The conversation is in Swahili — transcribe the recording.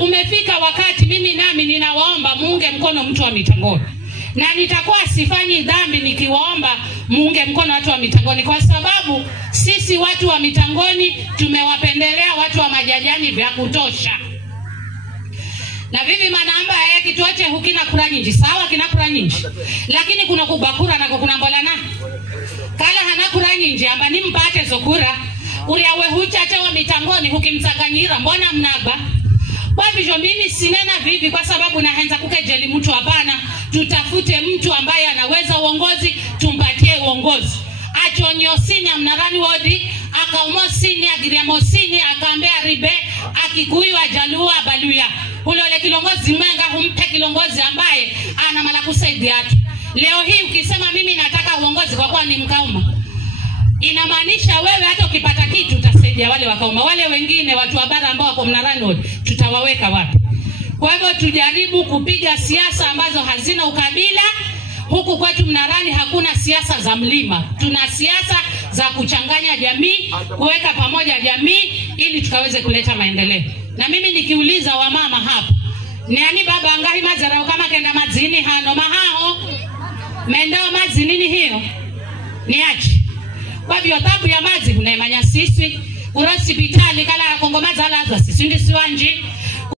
umefika wakati mimi nami ninawaomba muunge mkono mtu wa Mitangoni. Na nitakuwa sifanyi dhambi nikiwaomba muunge mkono watu wa Mitangoni, kwa sababu sisi watu wa Mitangoni tumewapendelea watu wa Majajani vya kutosha. Na vivi manamba kituache hukina kura nyingi, sawa kina kura nyingi, lakini kuna kubakura na kuna mbolana kala hana kura nyingi amba ni mpate zokura uriawe huchache wa Mitangoni hukimsanganyira mbona mnaba. Kwa hivyo mimi sinena vivi kwa sababu nahenza kukejeli mtu, hapana. Tutafute mtu ambaye anaweza uongozi, tumpatie uongozi. Achonyosini amnarani wodi, akaumosini, agiriamosini, akaambea ribe, akikuyu, ajalua, baluya. Ulole kilongozi menga humpe kilongozi ambaye ana malakusaidi yatu. Leo hii ukisema mimi nataka uongozi kwa kuwa ni mkauma, inamaanisha wewe hata ukipata kitu utasaidia wale wakauma. Wale wengine watu wa bara ambao wako Mnarani tutawaweka wapi? Kwa hivyo tujaribu kupiga siasa ambazo hazina ukabila. Huku kwetu Mnarani hakuna siasa za mlima. Tuna siasa za kuchanganya jamii, kuweka pamoja jamii ili tukaweze kuleta maendeleo. Na mimi nikiuliza wamama hapa, nani baba angahi mazarao kama kenda mazini hano mahao mendao mazini ni hiyo niache. Kwa hivyo tabu ya mazi unaimanya sisi, ura hospitali kala kongomaza laza sisi ndi siwanji,